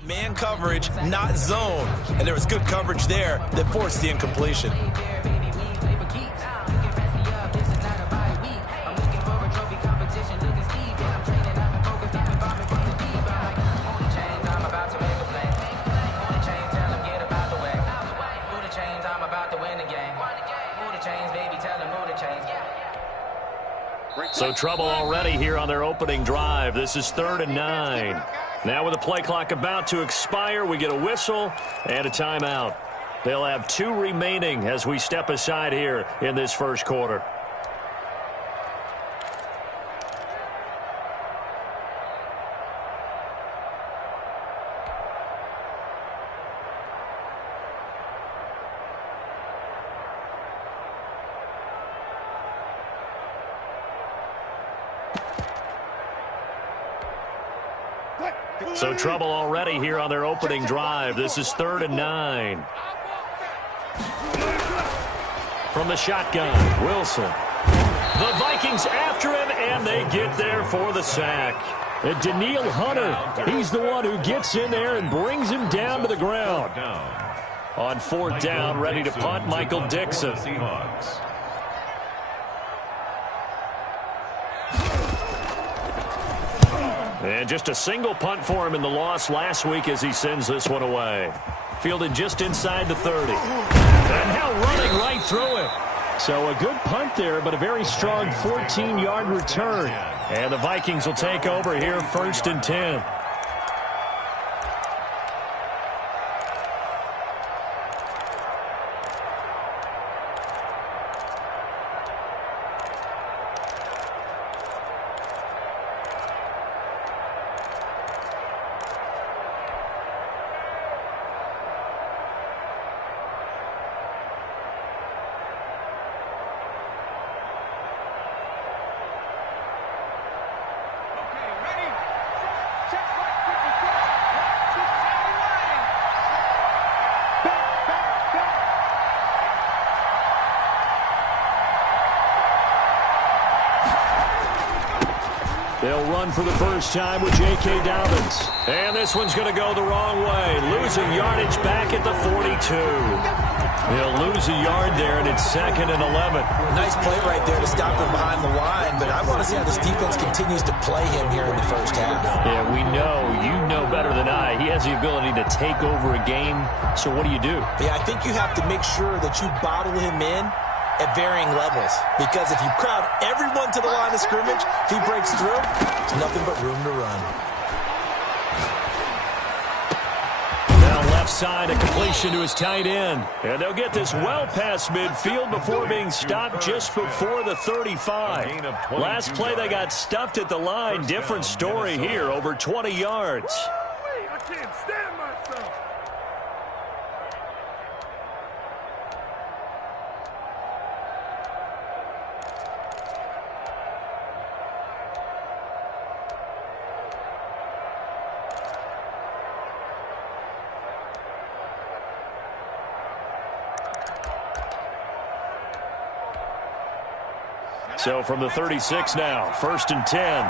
Man coverage, not zone. And there was good coverage there that forced the incompletion. So trouble already here on their opening drive. This is 3rd and 9. Now with the play clock about to expire, we get a whistle and a timeout. They'll have 2 remaining as we step aside here in this first quarter. So trouble already here on their opening drive. This is 3rd and 9. From the shotgun, Wilson. The Vikings after him, and they get there for the sack. And Daniil Hunter, he's the one who gets in there and brings him down to the ground. On 4th down, ready to punt, Michael Dixon. And just a single punt for him in the loss last week as he sends this one away. Fielded just inside the 30. And now running right through it. So a good punt there, but a very strong 14-yard return. And the Vikings will take over here 1st and 10. They'll run for the first time with J.K. Dobbins. And this one's going to go the wrong way. Losing yardage back at the 42. They'll lose a yard there, and it's 2nd and 11. Nice play right there to stop him behind the line, but I want to see how this defense continues to play him here in the first half. Yeah, we know. You know better than I. He has the ability to take over a game, so what do? Yeah, I think you have to make sure that you bottle him in at varying levels, because if you crowd everyone to the line of scrimmage, if he breaks through, there's nothing but room to run. Now left side, a completion to his tight end. And they'll get this well past midfield before being stopped just before the 35. Last play, they got stuffed at the line. Different story here, over 20 yards. I can't stand myself. So from the 36 now, 1st and 10.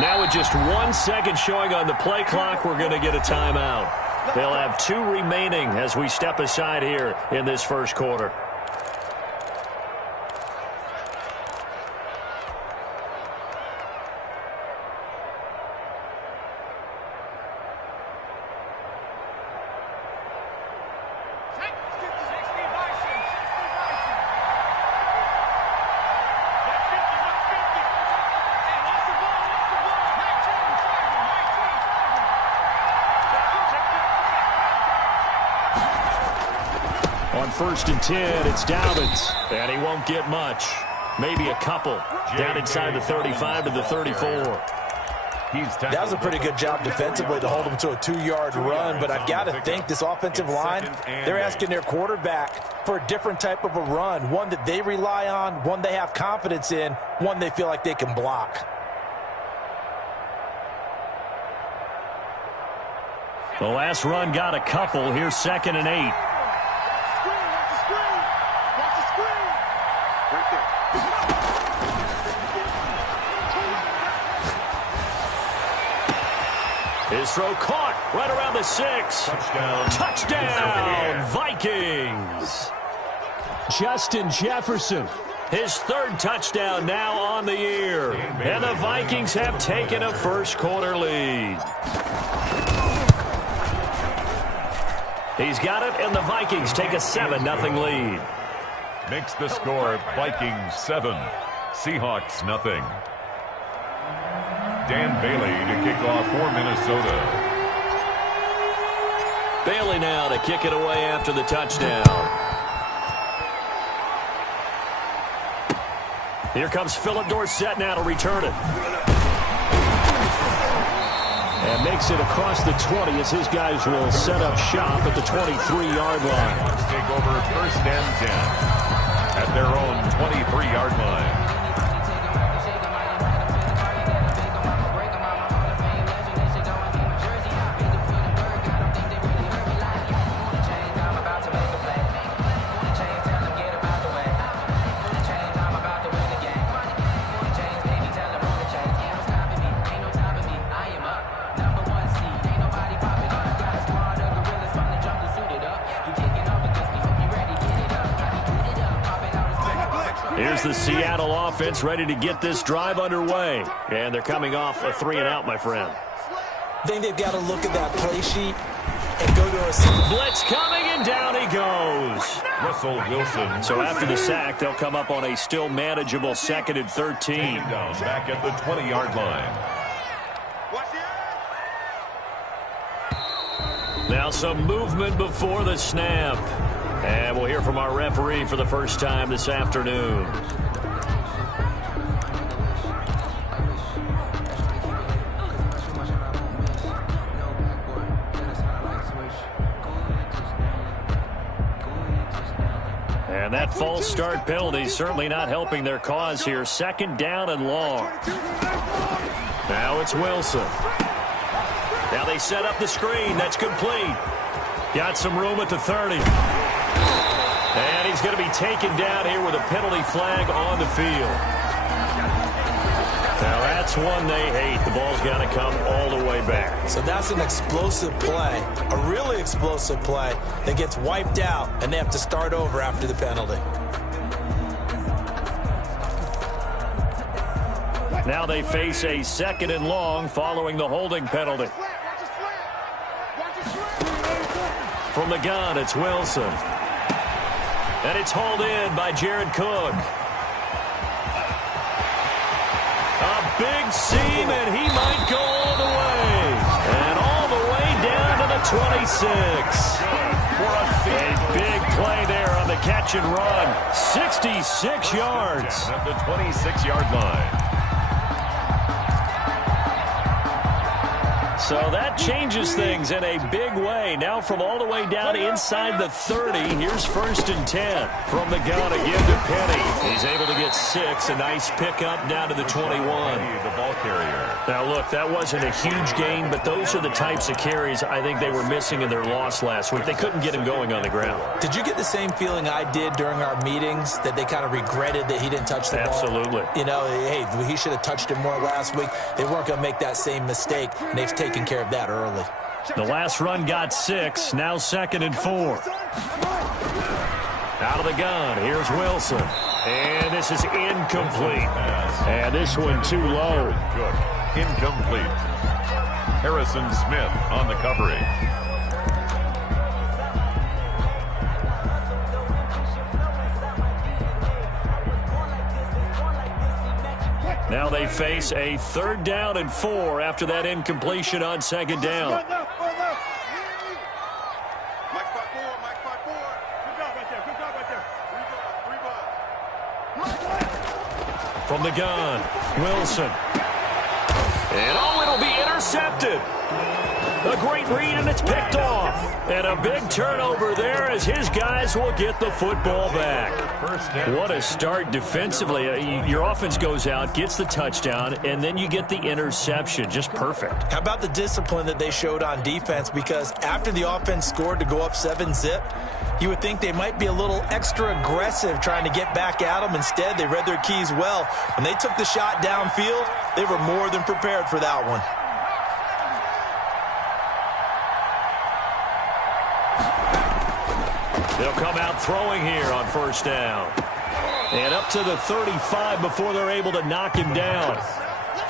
Now with just 1 second showing on the play clock, we're going to get a timeout. They'll have 2 remaining as we step aside here in this first quarter. On 1st and 10, it's Dobbins. And he won't get much. Maybe a couple. Down inside the 35 to the 34. That was a pretty good job defensively to hold him to a 2-yard run, but I've got to think this offensive line, they're asking their quarterback for a different type of a run, one that they rely on, one they have confidence in, one they feel like they can block. The last run got a couple. Here's 2nd and 8. His throw caught right around the 6. Touchdown, Vikings. Justin Jefferson. His 3rd touchdown now on the year. And the Vikings have taken a first-quarter lead. He's got it, and the Vikings take a 7-0 lead. Makes the score Vikings 7, Seahawks nothing. Dan Bailey to kick off for Minnesota. Bailey now to kick it away after the touchdown. Here comes Philip Dorsett now to return it. And makes it across the 20 as his guys will set up shop at the 23-yard line. Let's take over 1st and 10 at their own 23-yard line. Here's the Seattle offense ready to get this drive underway. And they're coming off a 3-and-out, my friend. I think they've got to look at that play sheet and go to a blitz coming, and down he goes. Russell Wilson. So after the sack, they'll come up on a still manageable 2nd and 13. Back at the 20-yard line. Now some movement before the snap. And we'll hear from our referee for the first time this afternoon. And that false start penalty certainly not helping their cause here. 2nd down and long. Now it's Wilson. Now they set up the screen. That's complete. Got some room at the 30. And he's going to be taken down here with a penalty flag on the field. Now that's one they hate. The ball's got to come all the way back. So that's an explosive play, a really explosive play that gets wiped out, and they have to start over after the penalty. Now they face a 2nd and long following the holding penalty. From the gun, it's Wilson. And it's hauled in by Jared Cook. A big seam, and he might go all the way. And all the way down to the 26. A big play there on the catch and run. 66 yards. At the 26-yard line. So that changes things in a big way. Now from all the way down inside the 30, here's 1st and 10. From the gun again to Penny. He's able to get 6. A nice pickup down to the 21. The ball carrier. Now look, that wasn't a huge gain, but those are the types of carries I think they were missing in their loss last week. They couldn't get him going on the ground. Did you get the same feeling I did during our meetings, that they kind of regretted that he didn't touch the ball? Absolutely. You know, hey, he should have touched it more last week. They weren't going to make that same mistake, and they've taken care of that early. The last run got 6. Now 2nd and 4. Out of the gun, here's Wilson. And this is incomplete. And this one too low. Good. Incomplete. Harrison Smith on the coverage. Now they face a 3rd down and 4 after that incompletion on 2nd down. From the gun, Wilson. And oh, it'll be intercepted. A great read, and it's picked off. And a big turnover there as his guys will get the football back. What a start defensively. Your offense goes out, gets the touchdown, and then you get the interception. Just perfect. How about the discipline that they showed on defense? Because after the offense scored to go up 7-zip, you would think they might be a little extra aggressive trying to get back at them. Instead, they read their keys well. When they took the shot downfield, they were more than prepared for that one. They'll come out throwing here on first down. And up to the 35 before they're able to knock him down.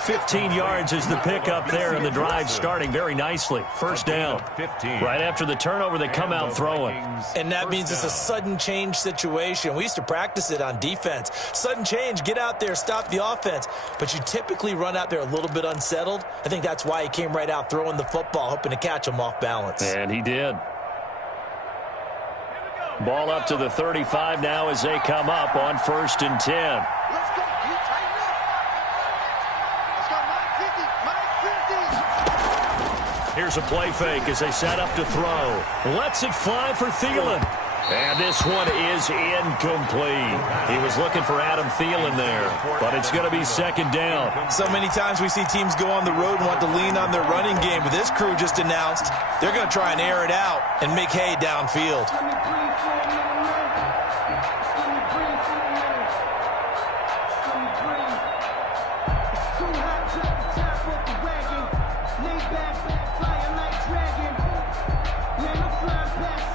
15 yards is the pickup there, and the drive starting very nicely. First down. Right after the turnover, they come out throwing. And that means it's a sudden change situation. We used to practice it on defense. Sudden change, get out there, stop the offense. But you typically run out there a little bit unsettled. I think that's why he came right out throwing the football, hoping to catch him off balance. And he did. Ball up to the 35 now as they come up on 1st and 10. Let's go. You tighten up. Let's go. 950. 950. Here's a play fake as they set up to throw. Lets it fly for Thielen. And this one is incomplete. He was looking for Adam Thielen there, but it's going to be 2nd down. So many times we see teams go on the road and want to lean on their running game, but this crew just announced they're going to try and air it out and make hay downfield.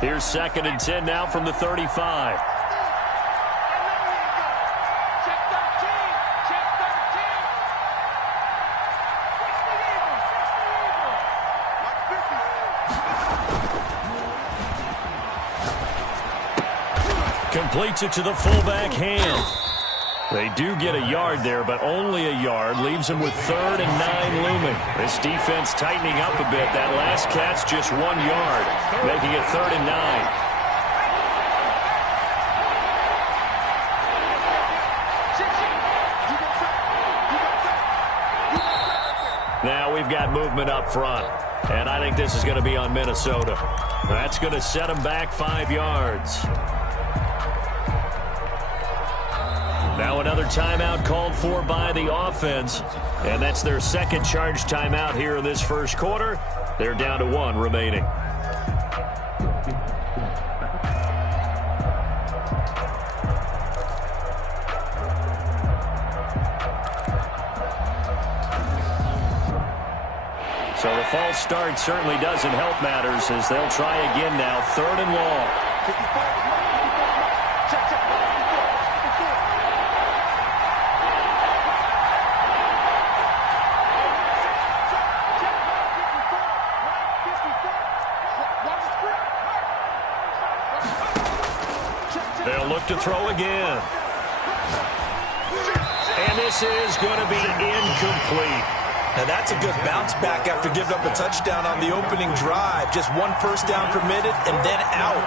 Here's 2nd and 10 now from the 35. Completes it to the fullback hand. They do get a yard there, but only a yard. Leaves them with 3rd and 9 looming. This defense tightening up a bit. That last catch just 1 yard, making it 3rd and 9. Now we've got movement up front, and I think this is going to be on Minnesota. That's going to set them back 5 yards. Now another timeout called for by the offense, and that's their 2nd charge timeout here in this 1st quarter. They're down to 1 remaining. So the false start certainly doesn't help matters as they'll try again now, 3rd and long. They'll look to throw again. And this is going to be incomplete. Now that's a good bounce back after giving up a touchdown on the opening drive. Just 1 first down permitted and then out.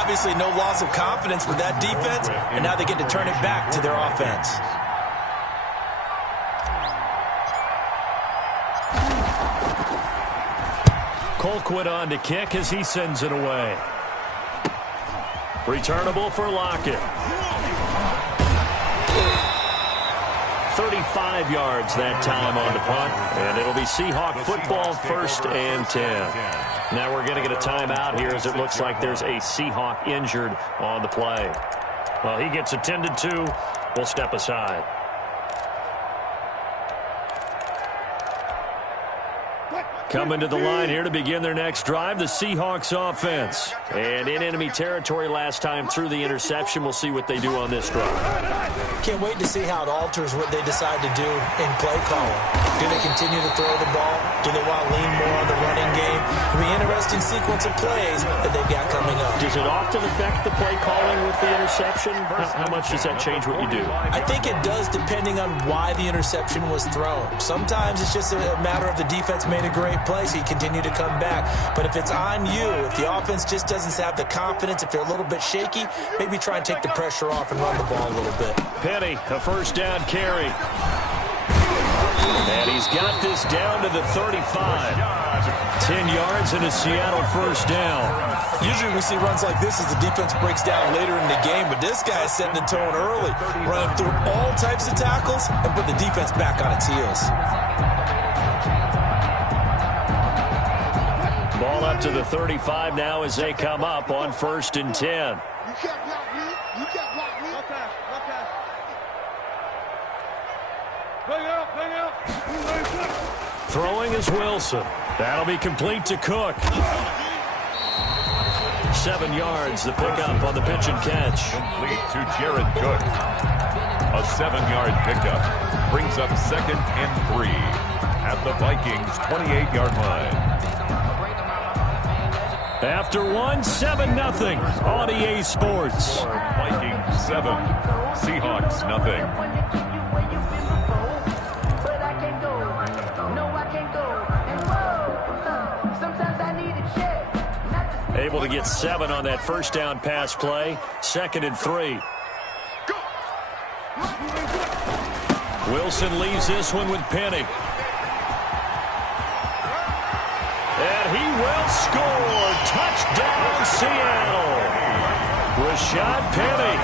Obviously no loss of confidence with that defense, and now they get to turn it back to their offense. Colquitt on to kick as he sends it away. Returnable for Lockett. 35 yards that time on the punt, and it'll be Seahawk football, 1st and 10. Now we're going to get a timeout here as it looks like there's a Seahawk injured on the play. Well, he gets attended to. We'll step aside. Coming to the line here to begin their next drive, the Seahawks offense. And in enemy territory last time through the interception. We'll see what they do on this drive. Can't wait to see how it alters what they decide to do in play calling. Do they continue to throw the ball? Do they want to lean more on the running game? It'll be an interesting sequence of plays that they've got coming up. Does it often affect the play calling with the interception? How much does that change what you do? I think it does depending on why the interception was thrown. Sometimes it's just a matter of the defense made a great play, so you continue to come back. But if it's on you, if the offense just doesn't have the confidence, if they're a little bit shaky, maybe try and take the pressure off and run the ball a little bit. Penny, a first down carry. And he's got this down to the 35. 10 yards and a Seattle first down. Usually we see runs like this as the defense breaks down later in the game, but this guy is setting the tone early, running through all types of tackles and put the defense back on its heels. Ball up to the 35 now as they come up on 1st and 10. You can't block me. You can't block me. Okay. Bring out. Throwing is Wilson. That'll be complete to Cook. 7 yards, the pickup on the pitch and catch. Complete to Jared Cook. A 7-yard pickup brings up 2nd and 3 at the Vikings' 28-yard line. After 7-0 on EA Sports. Vikings 7, Seahawks nothing. Able to get 7 on that first down pass play. 2nd and 3. Wilson leaves this one with Penny. And he will score. Touchdown, Seattle. Rashad Penny,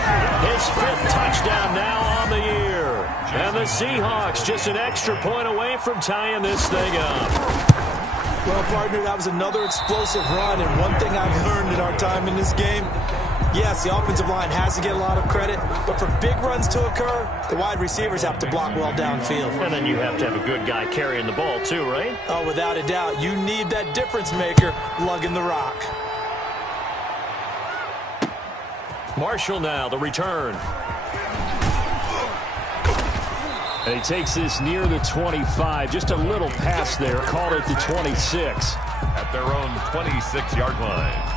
his 5th touchdown now on the year. And the Seahawks just an extra point away from tying this thing up. Well, partner, that was another explosive run, and one thing I've learned in our time in this game, yes, the offensive line has to get a lot of credit, but for big runs to occur, the wide receivers have to block well downfield. And then you have to have a good guy carrying the ball too, right? Oh, without a doubt. You need that difference maker lugging the rock. Marshall now, the return. And he takes this near the 25. Just a little pass there. Called it the 26. At their own 26-yard line.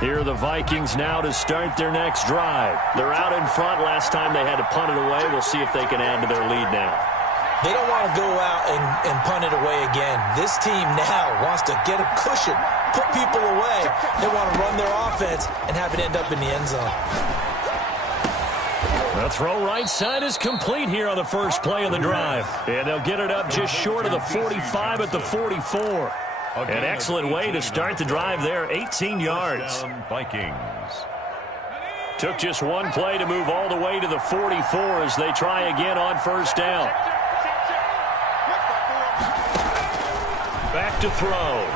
Here are the Vikings now to start their next drive. They're out in front. Last time they had to punt it away. We'll see if they can add to their lead now. They don't want to go out and punt it away again. This team now wants to get a cushion, put people away. They want to run their offense and have it end up in the end zone. The throw right side is complete here on the first play of the drive. And they'll get it up just short of the 45 at the 44. An excellent way to start the drive there, 18 yards. Vikings. Took just one play to move all the way to the 44 as they try again on first down. Back to throw.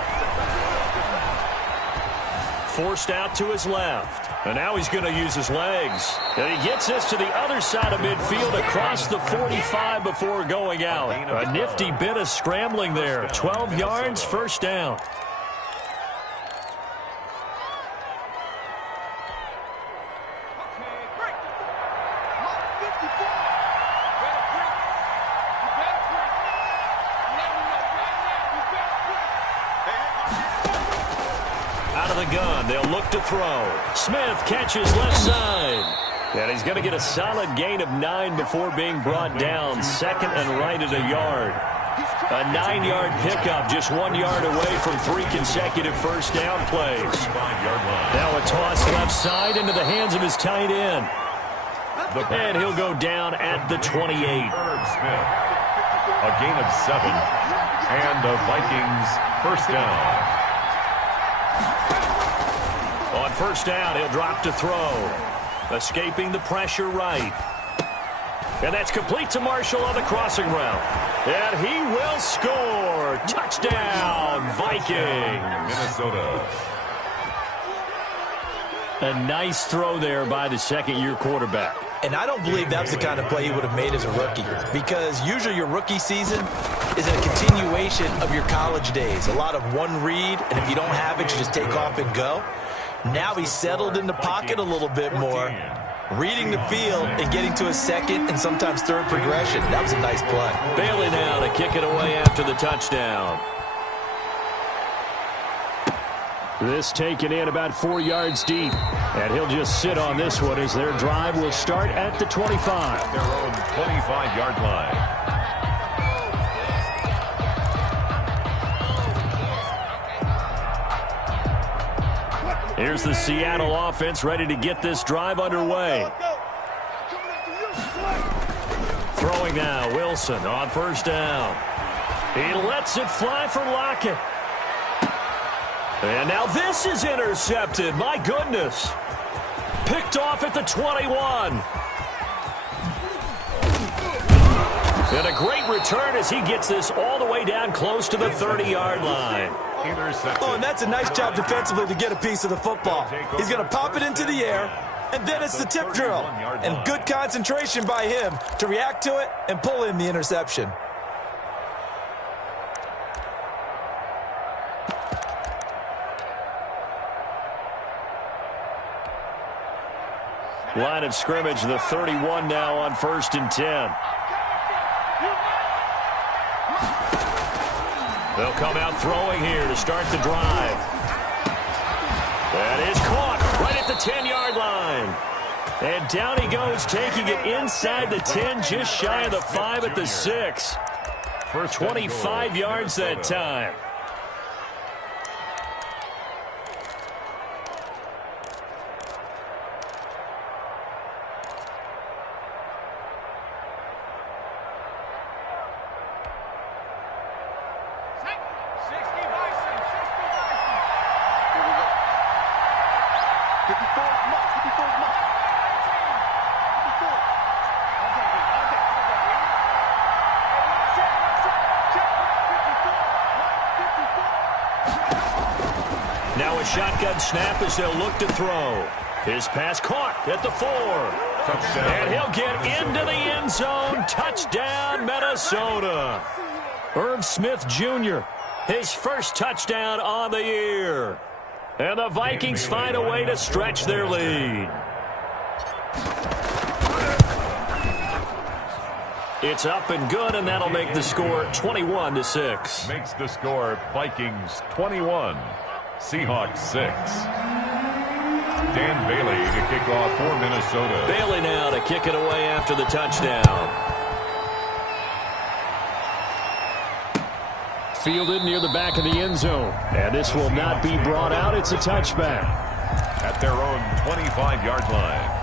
Forced out to his left. And now he's going to use his legs. And he gets this to the other side of midfield across the 45 before going out. A nifty bit of scrambling there. 12 yards, first down. Out of the gun, they'll look to throw. Smith catches left side. And he's going to get a solid gain of 9 before being brought down. 2nd and right at a yard. A 9-yard pickup, just 1 yard away from 3 consecutive first down plays. Now a toss left side into the hands of his tight end. And he'll go down at the 28. Smith. A gain of 7. And the Vikings first down. On first down, he'll drop to throw. Escaping the pressure right. And that's complete to Marshall on the crossing route. And he will score. Touchdown, Vikings. Minnesota. A nice throw there by the second-year quarterback. And I don't believe that's the kind of play he would have made as a rookie, because usually your rookie season is a continuation of your college days. A lot of one read, and if you don't have it, you just take off and go. Now he's settled in the pocket a little bit more, reading the field and getting to a second and sometimes third progression. That was a nice play. Bailey now to kick it away after the touchdown. This taken in about 4 yards deep. And he'll just sit on this one as their drive will start at the 25. Their own 25-yard line. Here's the Seattle offense ready to get this drive underway. Throwing now, Wilson on first down. He lets it fly for Lockett. And now this is intercepted. My goodness. Picked off at the 21. And a great return as he gets this all the way down close to the 30-yard line. Intercepted. Oh, and that's a nice job defensively to get a piece of the football. He's going to pop it into the air, and then it's the tip drill. And good concentration by him to react to it and pull in the interception. Line of scrimmage, the 31 now on 1st and 10. They'll come out throwing here to start the drive. That is caught right at the 10-yard line. And down he goes, taking it inside the 10, just shy of the 5 at the 6. For 25 yards that time. Now a shotgun snap as they'll look to throw. His pass caught at the 4. Touchdown. And he'll get into the end zone. Touchdown, Minnesota. Irv Smith Jr., his first touchdown on the year. And the Vikings find a way to stretch their lead. It's up and good, and that'll make the score 21-6. Makes the score Vikings 21, Seahawks 6. Dan Bailey to kick off for Minnesota. Bailey now to kick it away after the touchdown. Fielded near the back of the end zone. And this will not be brought out. It's a touchback. At their own 25-yard line.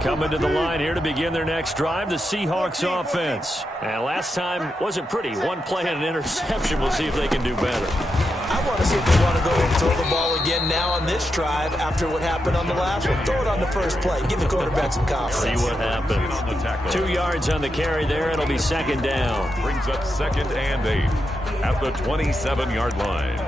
Coming to the line here to begin their next drive, the Seahawks offense. And last time wasn't pretty. One play and an interception. We'll see if they can do better. I want to see if they want to go and throw the ball again now on this drive after what happened on the last one. Throw it on the first play. Give the quarterback some confidence. See what happens. 2 yards on the carry there. It'll be second down. Brings up 2nd and 8 at the 27-yard line.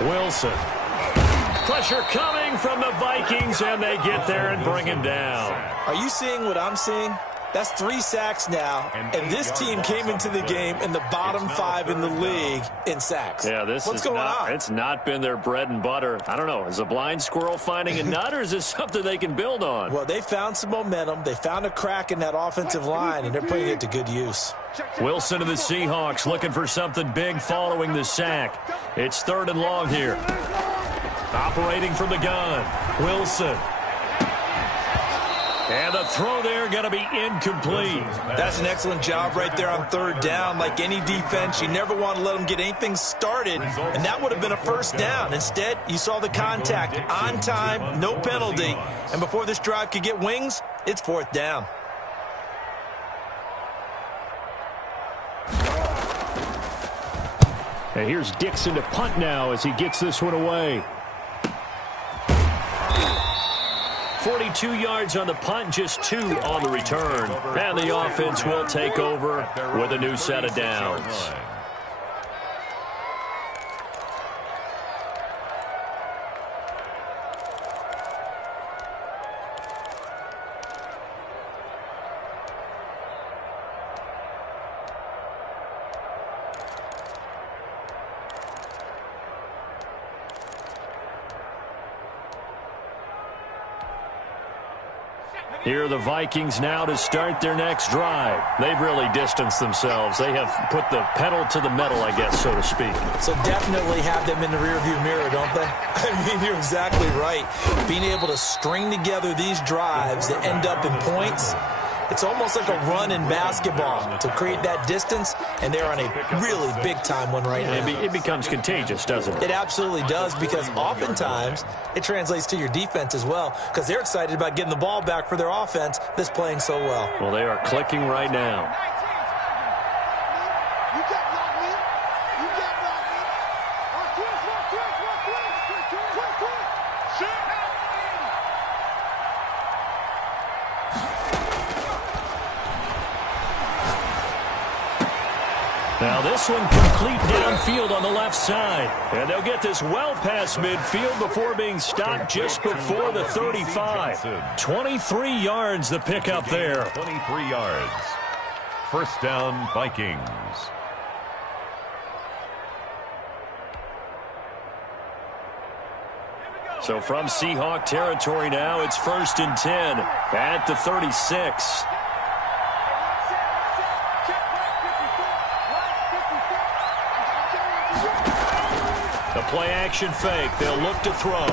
Wilson. Pressure coming from the Vikings, and they get there and bring him down. Are you seeing what I'm seeing? That's 3 sacks now, and this team came into the game in the bottom 5 in the league in sacks. Yeah, what's going on? It's not been their bread and butter. I don't know. Is a blind squirrel finding a nut, or is this something they can build on? Well, they found some momentum. They found a crack in that offensive line, and they're putting it to good use. Wilson of the Seahawks looking for something big following the sack. It's 3rd and long here. Operating from the gun, Wilson. And the throw there going to be incomplete. That's an excellent job right there on 3rd down. Like any defense, you never want to let them get anything started, and that would have been a first down. Instead, you saw the contact on time, no penalty, and before this drive could get wings, it's 4th down. And here's Dixon to punt now as he gets this one away. 42 yards on the punt, just 2 on the return. And the offense will take over with a new set of downs. Here are the Vikings now to start their next drive. They've really distanced themselves. They have put the pedal to the metal, I guess, so to speak. So definitely have them in the rearview mirror, don't they? I mean, you're exactly right. Being able to string together these drives that end up in points, It's almost like a run in basketball to create that distance, and they're on a really big-time one right now. It becomes contagious, doesn't it? It absolutely does, because oftentimes it translates to your defense as well, because they're excited about getting the ball back for their offense that's playing so well. Well, they are clicking right now. Now this one complete downfield on the left side. And they'll get this well past midfield before being stopped just before the 35. 23 yards the pickup there. 23 yards. First down, Vikings. So from Seahawk territory now, it's 1st and 10 at the 36. The play-action fake. They'll look to throw.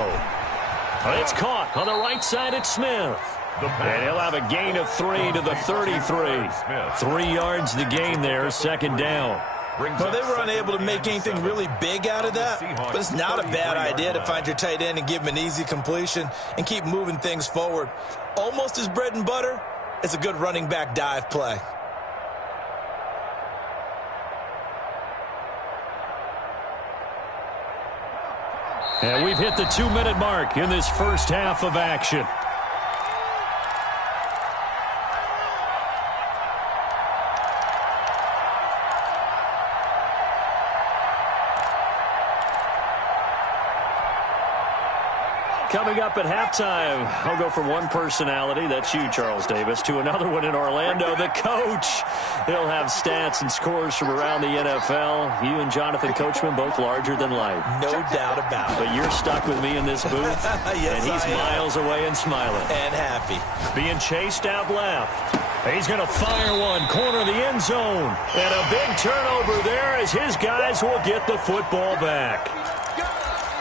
It's caught on the right side at Smith. And he'll have a gain of 3 to the 33. 3 yards the gain there, 2nd down. Well, they were unable to make anything really big out of that, but it's not a bad idea to find your tight end and give him an easy completion and keep moving things forward. Almost his bread and butter. It's a good running back dive play. And we've hit the 2-minute mark in this first half of action. Coming up at halftime, I'll go from one personality, that's you, Charles Davis, to another one in Orlando, the coach. He'll have stats and scores from around the NFL. You and Jonathan Coachman, both larger than life. No doubt about it. But you're stuck with me in this booth, yes, and he's miles away and smiling. And happy. Being chased out left. He's going to fire one, corner of the end zone. And a big turnover there as his guys will get the football back.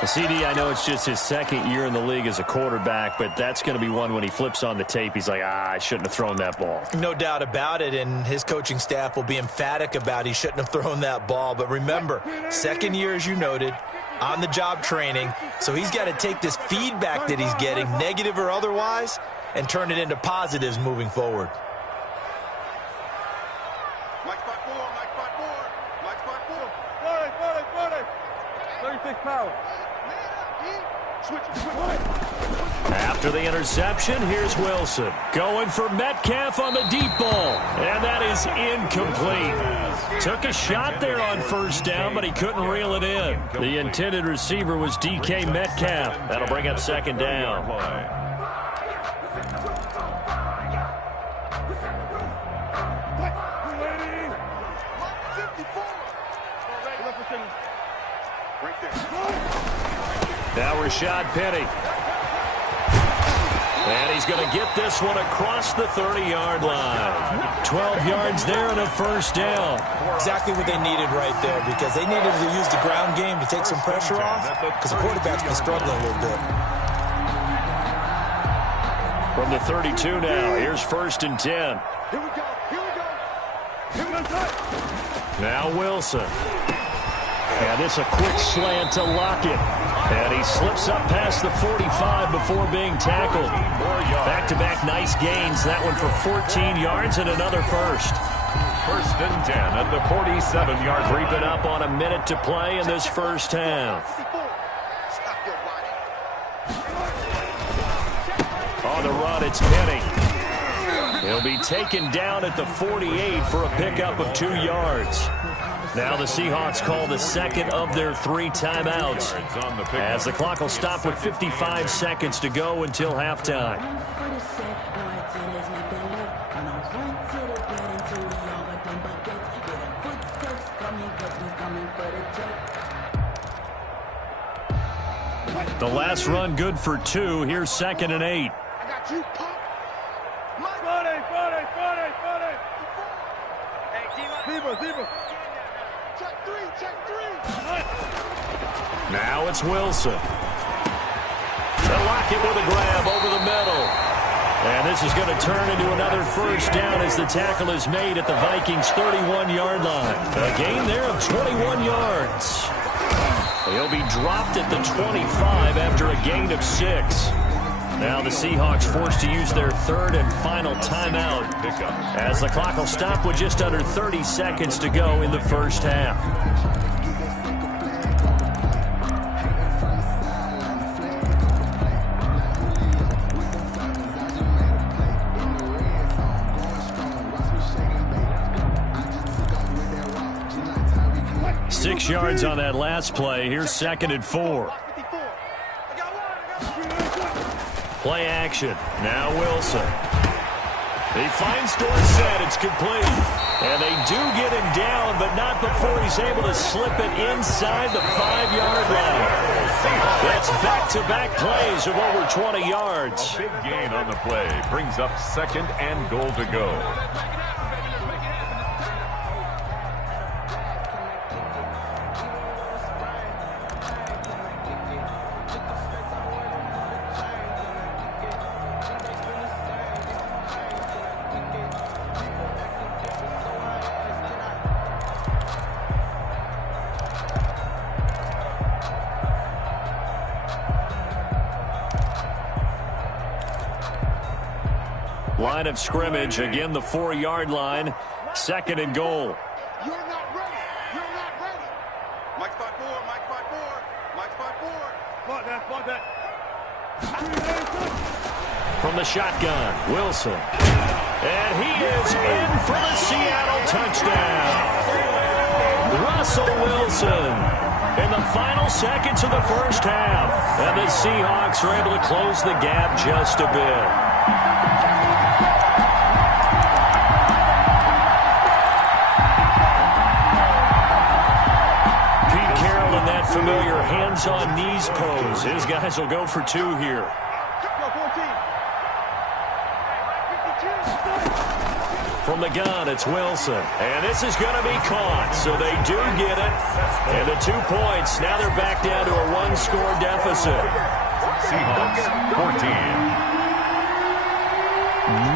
CD, I know it's just his 2nd year in the league as a quarterback, but that's going to be one when he flips on the tape. He's like, I shouldn't have thrown that ball. No doubt about it, and his coaching staff will be emphatic about he shouldn't have thrown that ball. But remember, 2nd year, as you noted, on-the-job training, so he's got to take this feedback that he's getting, negative or otherwise, and turn it into positives moving forward. Black spot 4. 36 power. After the interception, here's Wilson. Going for Metcalf on the deep ball. And that is incomplete. Took a shot there on 1st down, but he couldn't reel it in. The intended receiver was DK Metcalf. That'll bring up 2nd down. Now Rashad Penny. And he's going to get this one across the 30-yard line. 12 yards there and a 1st down. Exactly what they needed right there, because they needed to use the ground game to take some pressure off, because the quarterback's been struggling a little bit. From the 32 now, here's 1st and 10. Here we go. Now Wilson. And it's a quick slant to Lockett. And he slips up past the 45 before being tackled. Back-to-back nice gains. That one for 14 yards and another 1st. 1st and 10 at the 47-yard line. Creeping up on a minute to play in this first half. On the run, it's Penny. He'll be taken down at the 48 for a pickup of 2 yards. Now the Seahawks call the 2nd of their 3 timeouts, as the clock will stop with 55 seconds to go until halftime. The last run good for 2. Here's 2nd and 8. I got you, punk. Zebra. Check 3. Now it's Wilson. The Lockett with a grab over the middle. And this is going to turn into another first down as the tackle is made at the Vikings' 31-yard line. A gain there of 21 yards. He'll be dropped at the 25 after a gain of 6. Now the Seahawks forced to use their third and final timeout as the clock will stop with just under 30 seconds to go in the first half. Six yards on that last play. Here's 2nd and 4. Play action. Now Wilson. He finds Dorsett. It's complete. And they do get him down, but not before he's able to slip it inside the 5-yard line. That's back-to-back plays of over 20 yards. A big gain on the play. Brings up 2nd and goal to go. Line of scrimmage, again the 4-yard line, 2nd and goal. You're not ready. You're not ready. Mike 5-4, Mike 5-4, Mike 5-4. Spot that. From the shotgun, Wilson. And he is in for the Seattle touchdown. Russell Wilson in the final seconds of the first half. And the Seahawks are able to close the gap just a bit. Familiar hands-on knees pose. His guys will go for 2 here. From the gun, it's Wilson. And this is going to be caught, so they do get it. And the 2 points, now they're back down to a 1-score deficit. Seahawks, 14.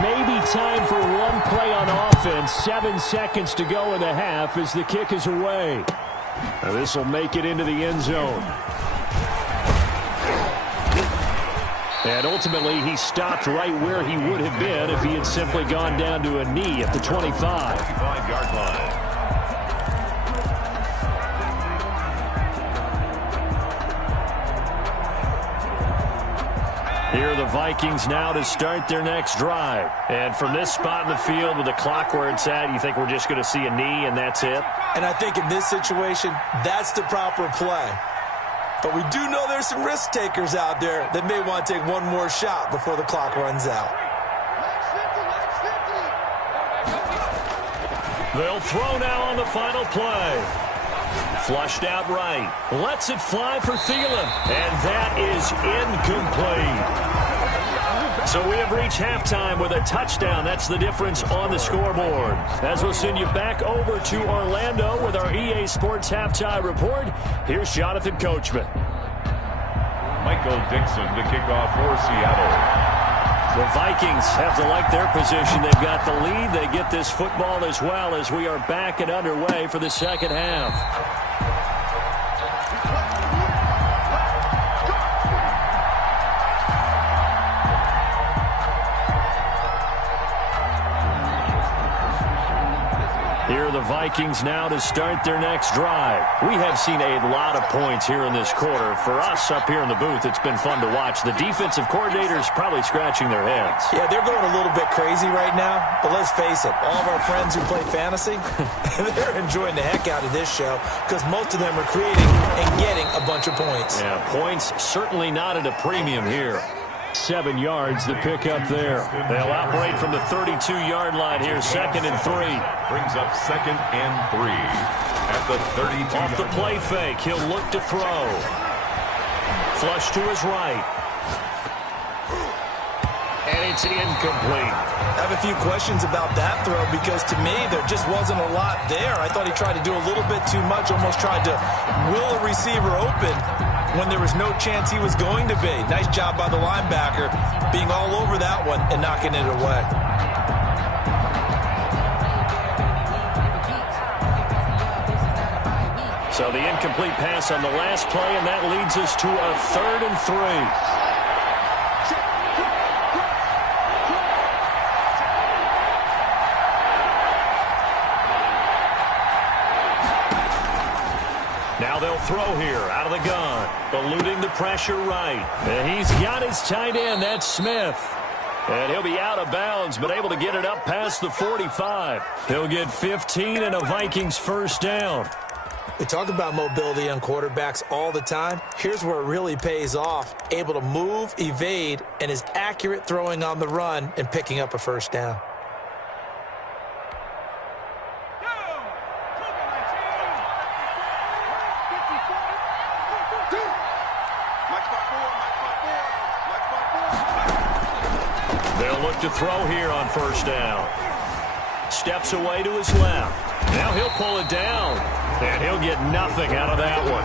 Maybe time for one play on offense. 7 seconds to go in the half as the kick is away. Now this will make it into the end zone. And ultimately, he stopped right where he would have been if he had simply gone down to a knee at the 25. 25-yard line. Here are the Vikings now to start their next drive. And from this spot in the field with the clock where it's at, you think we're just going to see a knee and that's it? And I think in this situation, that's the proper play. But we do know there's some risk takers out there that may want to take one more shot before the clock runs out. They'll throw now on the final play. Flushed out right. Lets it fly for Thielen. And that is incomplete. So we have reached halftime with a touchdown. That's the difference on the scoreboard. As we'll send you back over to Orlando with our EA Sports Halftime Report, here's Jonathan Coachman. Michael Dixon to kick off for Seattle. The Vikings have to like their position. They've got the lead. They get this football as well as we are back and underway for the second half. Here are the Vikings now to start their next drive. We have seen a lot of points here in this quarter. For us up here in the booth, it's been fun to watch. The defensive coordinators probably scratching their heads. Yeah, they're going a little bit crazy right now, but let's face it, all of our friends who play fantasy, they're enjoying the heck out of this show because most of them are creating and getting a bunch of points. Yeah, points certainly not at a premium here. 7 yards, the pickup there. They'll operate from the 32-yard line here, 2nd and 3. Brings up 2nd and 3 at the 32. Off the play fake, he'll look to throw. Flush to his right. And It's incomplete. I have a few questions about that throw because to me there just wasn't a lot there. I thought he tried to do a little bit too much, almost tried to will a receiver open when there was no chance he was going to be. Nice job by the linebacker being all over that one and knocking it away. So the incomplete pass on the last play, and that leads us to a 3rd and 3. Now they'll throw here out of the gun, eluding the pressure right. And he's got his tight end, that's Smith. And he'll be out of bounds, but able to get it up past the 45. He'll get 15 and a Vikings first down. We talk about mobility on quarterbacks all the time. Here's where it really pays off. Able to move, evade, and is accurate throwing on the run and picking up a first down. They'll look to throw here on first down. Steps away to his left. Now he'll pull it down. And he'll get nothing out of that one.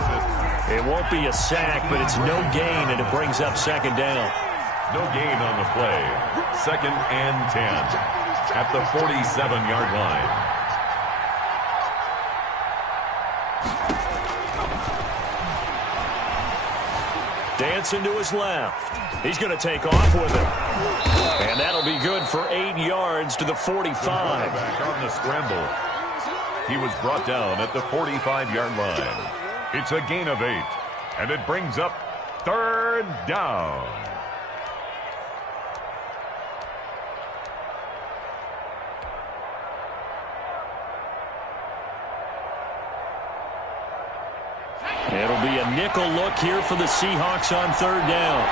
It won't be a sack, but it's no gain, and it brings up second down. No gain on the play. 2nd and 10 at the 47-yard line. Dancing to his left. He's going to take off with it. And that'll be good for 8 yards to the 45. Back on the scramble. He was brought down at the 45-yard line. It's a gain of 8, and it brings up 3rd down. It'll be a nickel look here for the Seahawks on 3rd down.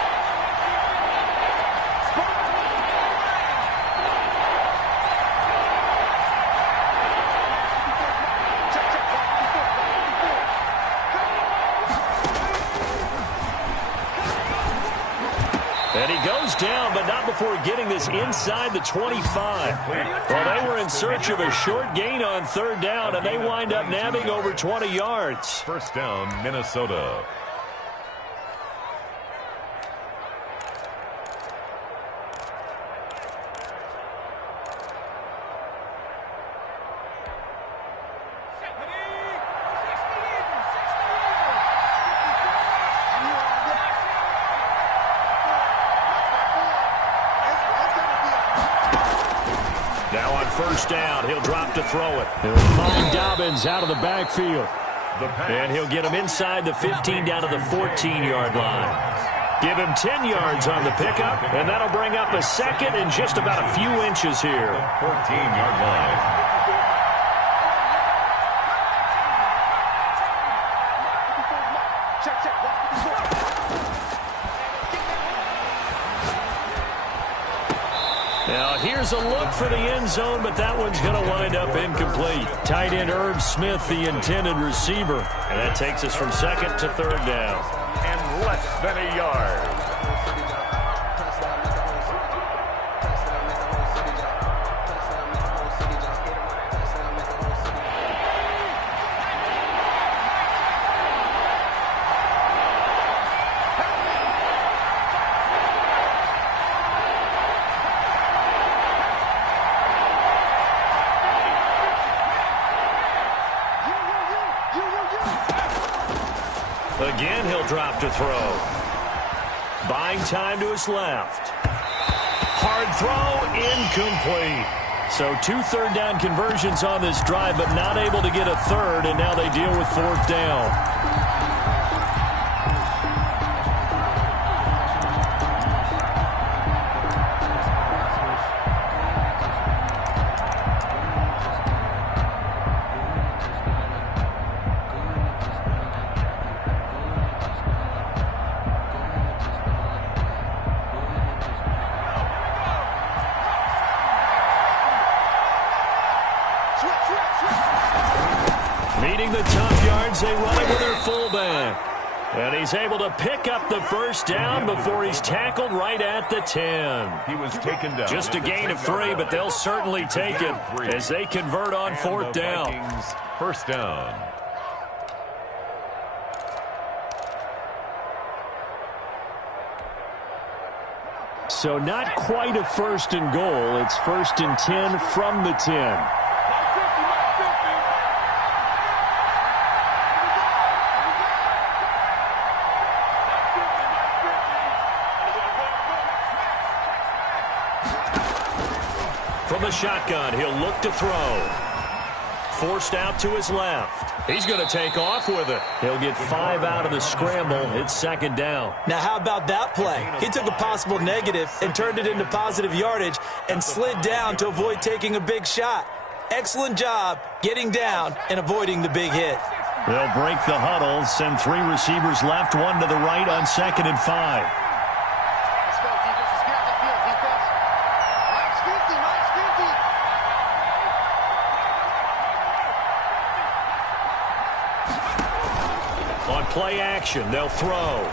And he goes down, but not before getting this inside the 25. Well, they were in search of a short gain on 3rd down, and they wind up nabbing over 20 yards. First down, Minnesota. Now on first down, he'll drop to throw it. He'll find Dobbins out of the backfield. And he'll get him inside the 15 down to the 14-yard line. Give him 10 yards on the pickup, and that'll bring up a 2nd and just about a few inches here. 14-yard line. Now here's a look for the end zone, but that one's going to wind up incomplete. Tight end Irv Smith, the intended receiver. And that takes us from 2nd to 3rd down. And less than a yard. Again, he'll drop to throw. Buying time to his left. Hard throw, incomplete. So 2 third down conversions on this drive, but not able to get a 3rd, and now they deal with 4th down. Meeting the tough yards, they run it with their fullback. And he's able to pick up the first down before he's tackled right at the 10. He was taken down. Just a gain of 3, but they'll certainly take it as they convert on 4th down. First down. So not quite a 1st and goal. It's 1st and 10 from the 10. From the shotgun, he'll look to throw. Forced out to his left. He's going to take off with it. He'll get 5 out of the scramble. It's 2nd down. Now, how about that play? He took a possible negative and turned it into positive yardage and slid down to avoid taking a big shot. Excellent job getting down and avoiding the big hit. They'll break the huddle, send 3 receivers left, 1 to the right on 2nd and 5. On play action, they'll throw.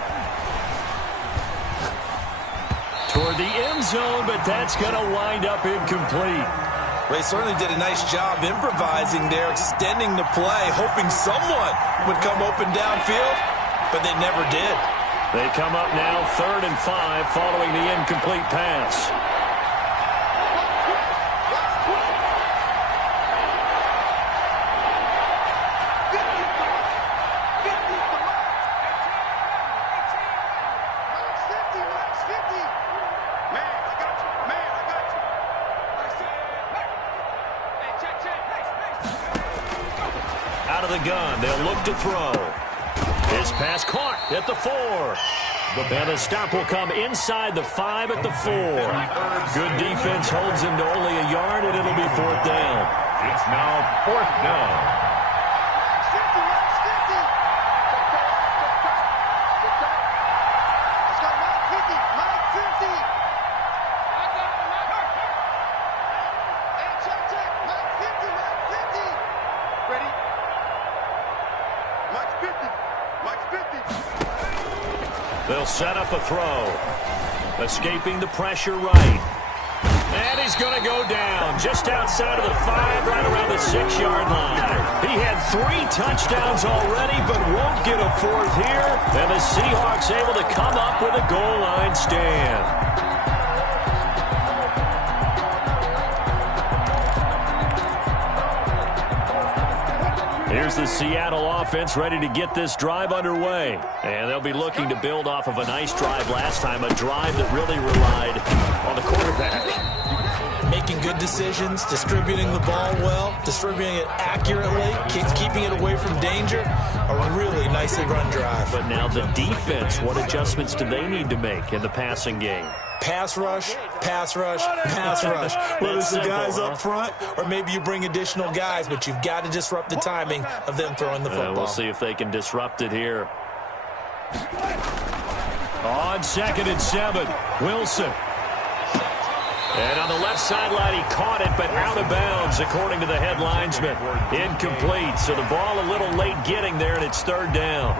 Toward the end zone, but that's going to wind up incomplete. They certainly did a nice job improvising there, extending the play, hoping someone would come open downfield, but they never did. They come up now 3rd and 5 following the incomplete pass. Out of the gun, they'll look to throw. His pass caught at the 4. And the stop will come inside the 5 at the 4. Good defense holds him to only a yard, and it'll be 4th down. It's now 4th down. They'll set up a throw. Escaping the pressure right. And he's going to go down just outside of the 5, right around the 6-yard line. He had 3 touchdowns already, but won't get a 4th here. And the Seahawks able to come up with a goal line stand. Here's the Seattle offense ready to get this drive underway. And they'll be looking to build off of a nice drive last time, a drive that really relied on the quarterback. Making good decisions, distributing the ball well, distributing it accurately, keeping it away from danger. A really nicely run drive. But now the defense, what adjustments do they need to make in the passing game? Pass rush, pass rush, pass rush. Whether it's the guys up front or maybe you bring additional guys, but you've got to disrupt the timing of them throwing the football. We'll see if they can disrupt it here. On 2nd and 7, Wilson. And on the left sideline, he caught it, but out of bounds, according to the head linesman. Incomplete, so the ball a little late getting there, and it's 3rd down.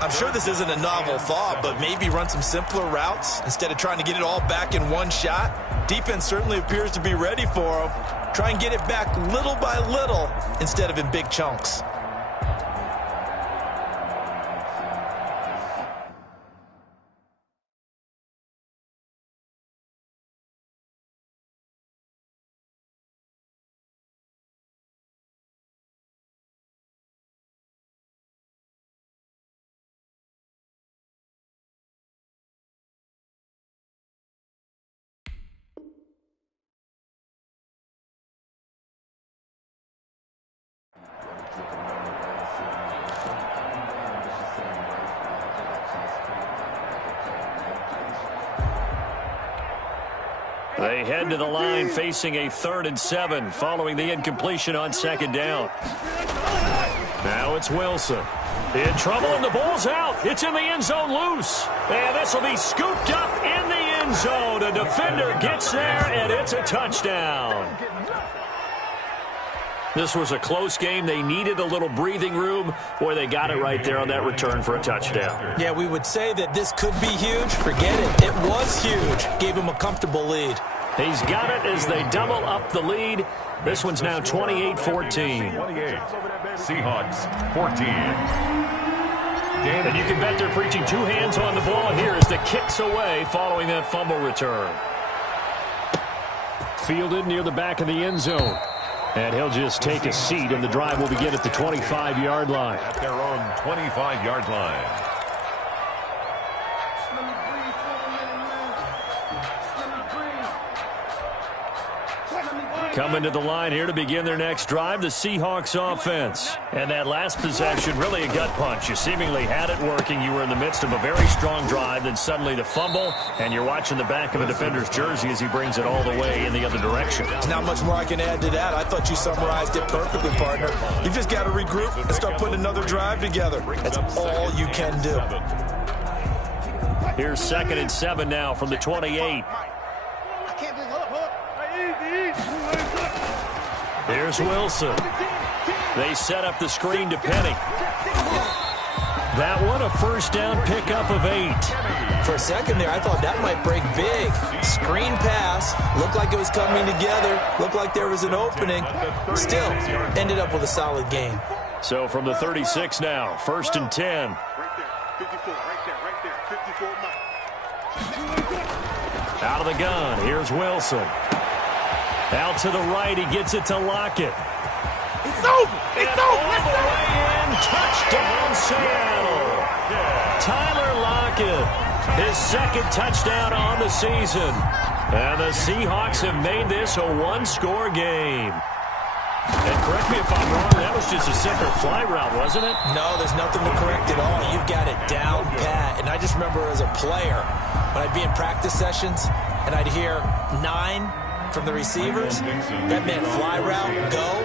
I'm sure this isn't a novel thought, but maybe run some simpler routes instead of trying to get it all back in one shot. Defense certainly appears to be ready for him. Try and get it back little by little instead of in big chunks. They head to the line facing a 3rd and 7 following the incompletion on 2nd down. Now it's Wilson. In trouble, and the ball's out. It's in the end zone loose. And this will be scooped up in the end zone. A defender gets there, and it's a touchdown. This was a close game. They needed a little breathing room. Boy, they got it right there on that return for a touchdown. Yeah, we would say that this could be huge. Forget it. It was huge. Gave him a comfortable lead. He's got it as they double up the lead. This one's now 28-14. 28. Seahawks 14. And you can bet they're preaching two hands on the ball here as the kick's away following that fumble return. Fielded near the back of the end zone. And he'll just take a seat, and the drive will begin at the 25-yard line. At their own 25-yard line. Coming to the line here to begin their next drive, the Seahawks offense. And that last possession, really a gut punch. You seemingly had it working. You were in the midst of a very strong drive, then suddenly the fumble, and you're watching the back of a defender's jersey as he brings it all the way in the other direction. There's not much more I can add to that. I thought you summarized it perfectly, partner. You just got to regroup and start putting another drive together. That's all you can do. Here's 2nd and 7 now from the 28. Here's Wilson. They set up the screen to Penny. That one, a first down pickup of 8. For a second there, I thought that might break big. Screen pass. Looked like it was coming together. Looked like there was an opening. Still, ended up with a solid game. So from the 36 now, 1st and 10. Right there, 54, right there, 54. Out of the gun, here's Wilson. Out to the right, he gets it to Lockett. It's over! It's over! All the way in, touchdown Seattle. Tyler Lockett, his 2nd touchdown on the season. And the Seahawks have made this a one-score game. And correct me if I'm wrong, that was just a simple fly route, wasn't it? No, there's nothing to correct at all. You've got it down pat. And I just remember as a player, when I'd be in practice sessions, and I'd hear 9 from the receivers, that meant fly route, go,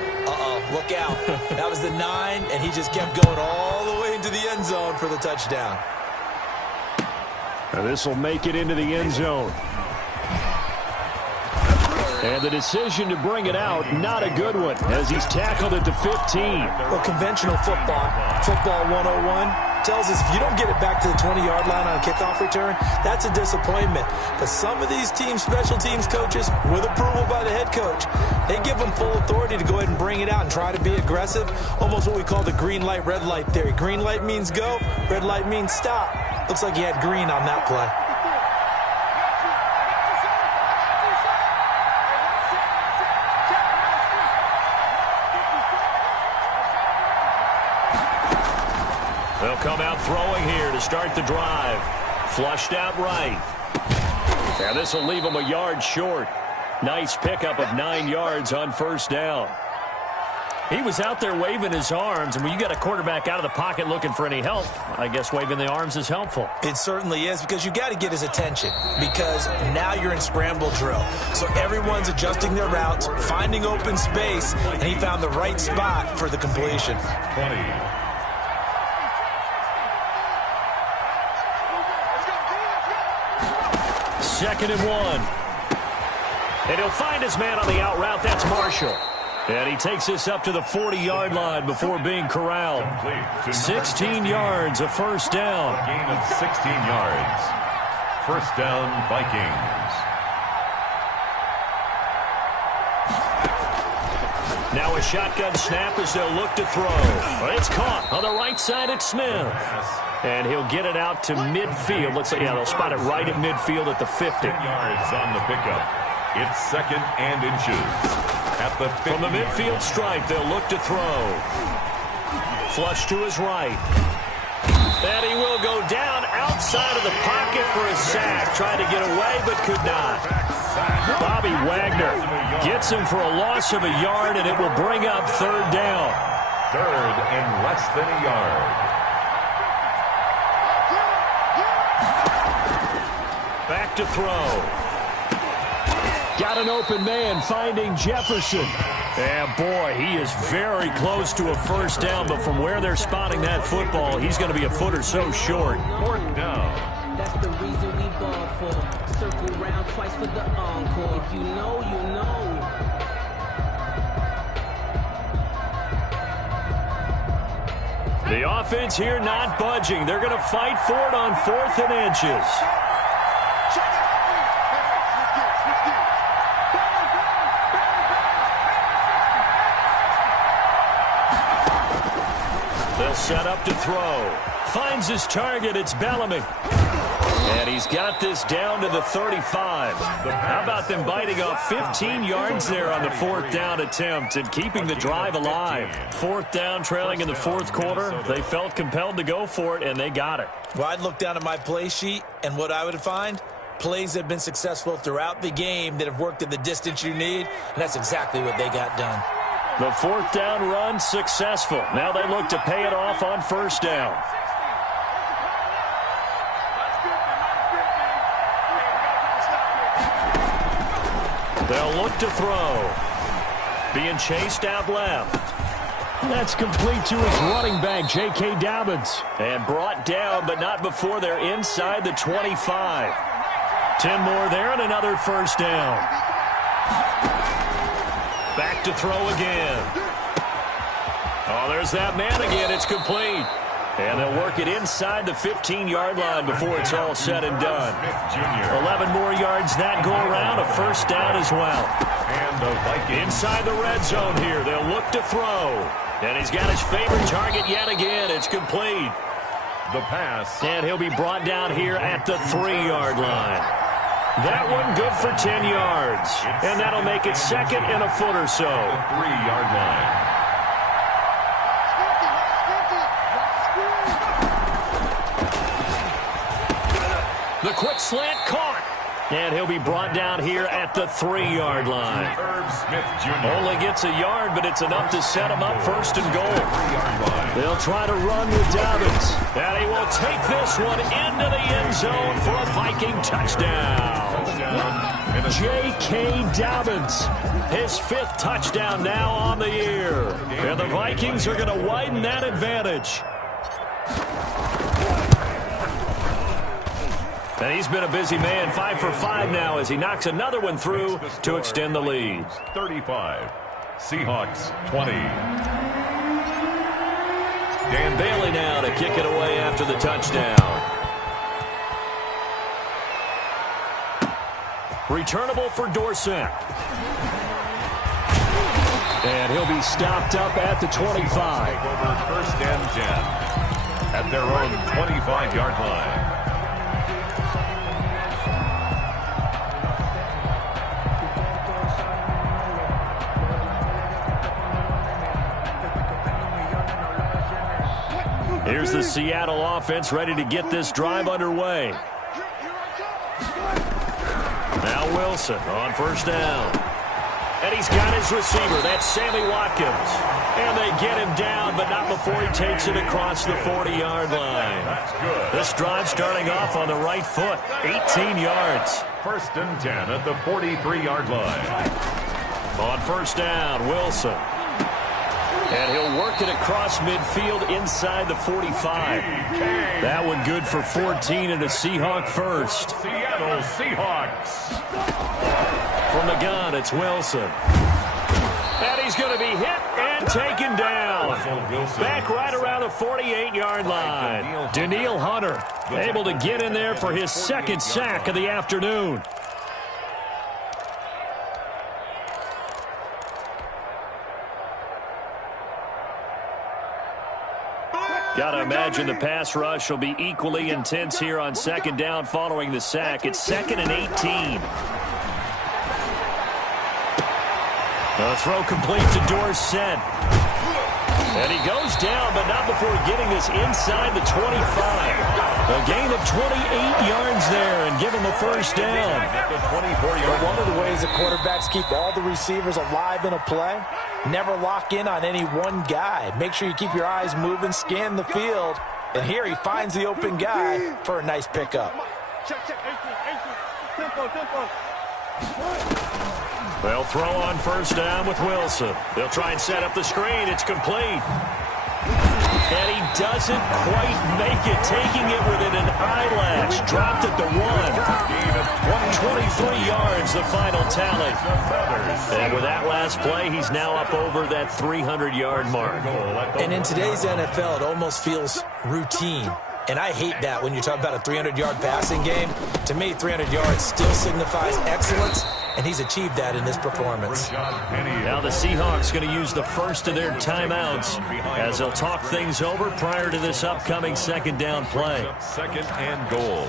look out. That was the 9, and he just kept going all the way into the end zone for the touchdown. This will make it into the end zone. And the decision to bring it out, not a good one, as he's tackled at the 15. Well, conventional football 101, tells us if you don't get it back to the 20-yard line on a kickoff return, that's a disappointment. But some of these teams, special teams coaches, with approval by the head coach, they give them full authority to go ahead and bring it out and try to be aggressive, almost what we call the green light, red light theory. Green light means go, red light means stop. Looks like he had green on that play. They'll come out throwing here to start the drive. Flushed out right. And this will leave him a yard short. Nice pickup of 9 yards on first down. He was out there waving his arms, and when you got a quarterback out of the pocket looking for any help, I guess waving the arms is helpful. It certainly is, because you got to get his attention, because now you're in scramble drill. So everyone's adjusting their routes, finding open space, and he found the right spot for the completion. 20. 2nd and 1. And he'll find his man on the out route. That's Marshall. And he takes this up to the 40-yard line before being corralled. 16 yards, a first down. A gain of 16 yards. First down, Vikings. Now a shotgun snap as they'll look to throw. It's caught on the right side at Smith. And he'll get it out to midfield. Looks like, yeah, they'll spot it right at midfield at the 50. 10 yards on the pickup. It's 2nd and inches. At the 50. From the midfield stripe, they'll look to throw. Flush to his right. And he will go down outside of the pocket for a sack. Tried to get away, but could not. Bobby Wagner gets him for a loss of a yard, and it will bring up 3rd down. 3rd and less than a yard. Back to throw. Got an open man finding Jefferson. And boy, he is very close to a first down, but from where they're spotting that football, he's going to be a foot or so short. 4th down. That's the reason we ball for. Circle round twice for the encore. If you know, you know. The offense here not budging. They're going to fight for it on 4th and inches. They'll set up to throw. Finds his target. It's Bellamy. And he's got this down to the 35. How about them biting off 15 yards there on the 4th down attempt and keeping the drive alive? 4th down, trailing in the 4th quarter. They felt compelled to go for it, and they got it. Well, I'd look down at my play sheet, and what I would find, plays that have been successful throughout the game that have worked at the distance you need, and that's exactly what they got done. The 4th down run successful. Now they look to pay it off on 1st down. They'll look to throw. Being chased out left. That's complete to his running back, J.K. Dobbins. And brought down, but not before they're inside the 25. 10 more there and another 1st down. Back to throw again. Oh, there's that man again. It's complete. And they'll work it inside the 15-yard line before it's all said and done. 11 more yards that go around, a 1st down as well. Inside the red zone here, they'll look to throw. And he's got his favorite target yet again. It's complete. The pass. And he'll be brought down here at the 3-yard line. That one good for 10 yards. And that'll make it 2nd and a foot or so. 3-yard line. The quick slant caught. And he'll be brought down here at the 3-yard line. Only gets a yard, but it's enough to set him up 1st and goal. They'll try to run with Dobbins. And he will take this one into the end zone for a Viking touchdown. J.K. Dobbins, his 5th touchdown now on the year. And the Vikings are going to widen that advantage. And he's been a busy man, 5 for 5 now as he knocks another one through to extend the lead. 35, Seahawks 20. Dan Bailey now to kick it away after the touchdown. Returnable for Dorsett. And he'll be stopped up at the 25. Over 1st and 10 at their own 25-yard line. Here's the Seattle offense ready to get this drive underway. Now Wilson on 1st down. And he's got his receiver. That's Sammy Watkins. And they get him down, but not before he takes it across the 40-yard line. That's good. This drive starting off on the right foot. 18 yards. 1st and 10 at the 43-yard line. On 1st down, Wilson. And he'll work it across midfield inside the 45. That one good for 14 and a Seahawk 1st. Seattle Seahawks. From the gun, it's Wilson. And he's going to be hit and taken down. Back right around the 48-yard line. Danielle Hunter able to get in there for his 2nd sack of the afternoon. Got to imagine the pass rush will be equally intense here on 2nd down following the sack. It's 2nd and 18. The throw complete to Dorsett. And he goes down, but not before getting this inside the 25. A gain of 28 yards there and give him a 1st down. One of the ways that quarterbacks keep all the receivers alive in a play, never lock in on any one guy. Make sure you keep your eyes moving, scan the field. And here he finds the open guy for a nice pickup. They'll throw on 1st down with Wilson. They'll try and set up the screen. It's complete. And he doesn't quite make it, taking it within an eyelash. Dropped at the 1. 23 yards the final tally. And with that last play, he's now up over that 300-yard mark. And in today's NFL, it almost feels routine. And I hate that when you talk about a 300-yard passing game. To me, 300 yards still signifies excellence, and he's achieved that in this performance. Now the Seahawks going to use the first of their timeouts as they'll talk things over prior to this upcoming second down play. Second and goal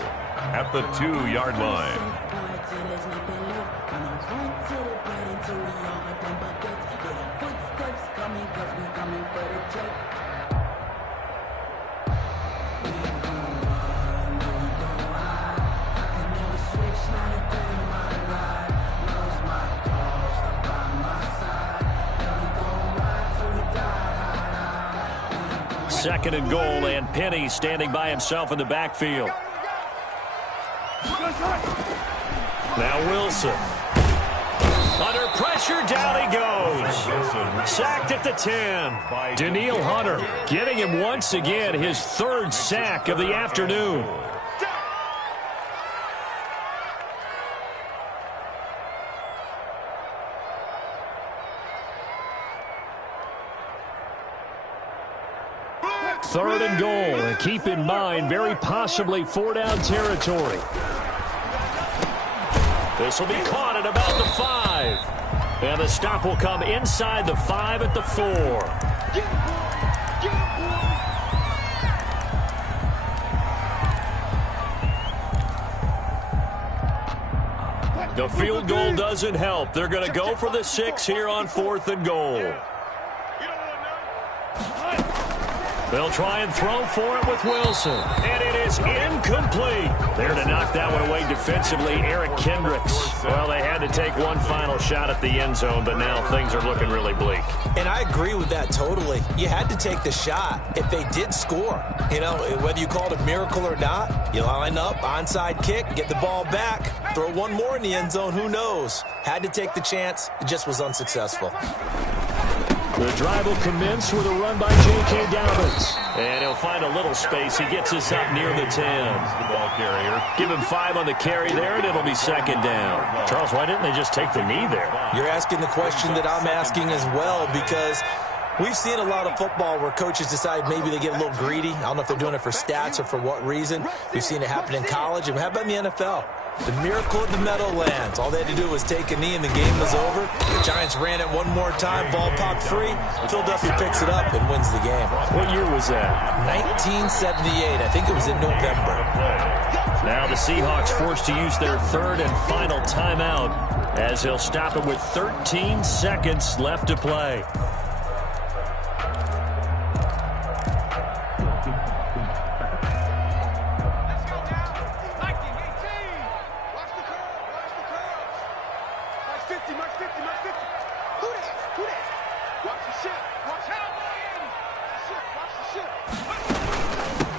at the 2-yard line. Second and goal, and Penny standing by himself in the backfield. Now Wilson. Under pressure, down he goes. Sacked at the 10. Danielle Hunter getting him once again his third sack of the afternoon. Third and goal, and keep in mind, very possibly 4-down territory. This will be caught at about the 5. And the stop will come inside the 5 at the 4. The field goal doesn't help. They're going to go for the 6 here on 4th and goal. They'll try and throw for it with Wilson. And it is incomplete. There to knock that one away defensively, Eric Kendricks. Well, they had to take one final shot at the end zone, but now things are looking really bleak. And I agree with that totally. You had to take the shot if they did score. You know, whether you call it a miracle or not, you line up, onside kick, get the ball back, throw one more in the end zone, who knows? Had to take the chance. It just was unsuccessful. The drive will commence with a run by J.K. Dobbins. And he'll find a little space. He gets us up near the 10. The ball carrier. Give him 5 on the carry there, and it'll be second down. Charles, why didn't they just take the knee there? You're asking the question that I'm asking as well, because we've seen a lot of football where coaches decide maybe they get a little greedy. I don't know if they're doing it for stats or for what reason. We've seen it happen in college, and how about in the NFL? The miracle of the Meadowlands. All they had to do was take a knee and the game was over. The Giants ran it one more time. Ball popped free. Philadelphia picks it up and wins the game. What year was that? 1978. I think it was in November. Now the Seahawks forced to use their third and final timeout as they'll stop it with 13 seconds left to play.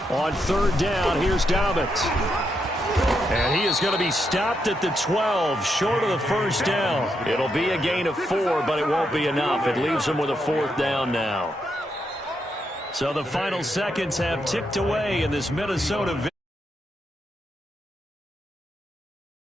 On third down, here's Dobbins. And he is going to be stopped at the 12, short of the first down. It'll be a gain of 4, but it won't be enough. It leaves him with a 4th down now. So the final seconds have ticked away in this Minnesota victory.